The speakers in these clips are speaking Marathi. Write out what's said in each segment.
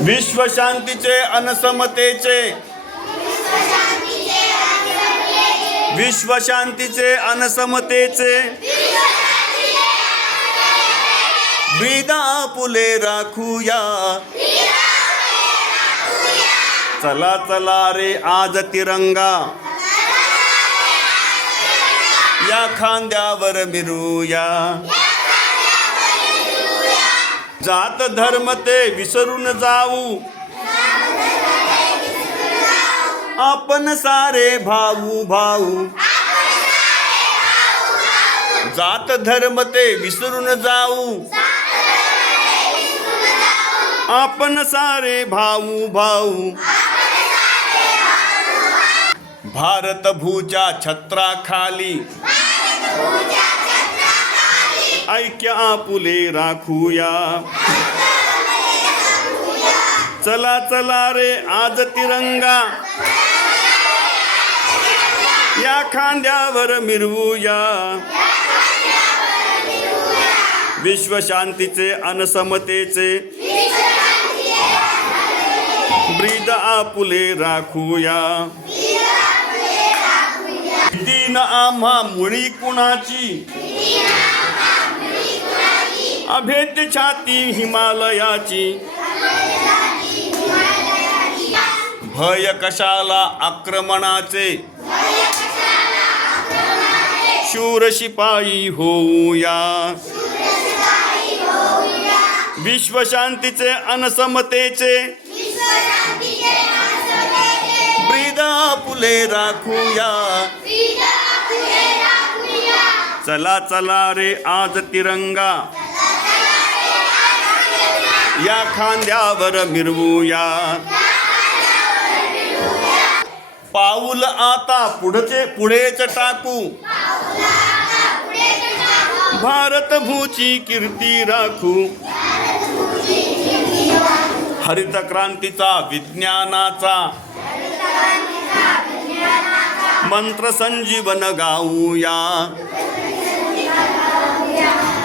विश्व शांतीचे अनसमतेचे विश्व शांतीचे अनसमतेचे ब्रीद आपुले राखूया चला चला रे आज तिरंगा या खांद्यावर मिरूया जात धर्म ते विसरून जाऊ आपण सारे भाऊ भाऊ जात धर्म ते विसरून जाऊ आपण सारे भाऊ भाऊ भारत भूच्या छत्राखाली ऐक्य आपुले राखूया चला चला रे आज तिरंगा या खांद्यावर मिरवूया विश्व शांतीचे अनसमतेचे ब्रीद आपुले राखूया दीन आम्हा मुळी कुणाची अभेद्य छाती हिमालयाची भय कशाला आक्रमणाचे शूर शिपाई होऊया विश्व शांतीचे अनसमतेचे ब्रीद आपुले राखूया चला चला रे आज तिरंगा या खांद्यावर मिरवूया पाऊल आता पुढेच टाकू भारत भूची कीर्ती राखू हरित क्रांतीचा विज्ञानाचा मंत्र संजीवन गाऊया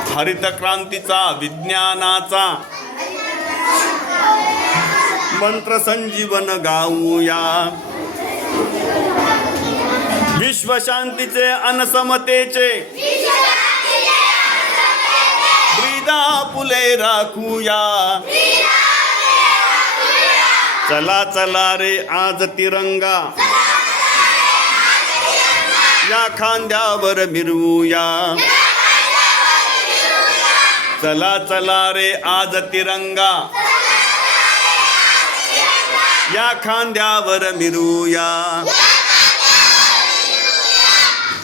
हरित क्रांतीचा विज्ञानाचा मंत्र संजीवन गाऊया विश्व शांतीचे अनसमतेचे ब्रीद आपुले राखूया चला चला रे आज तिरंगा या खांद्यावर मिरवूया चला चला रे आज तिरंगा या खांद्यावर मिरवूया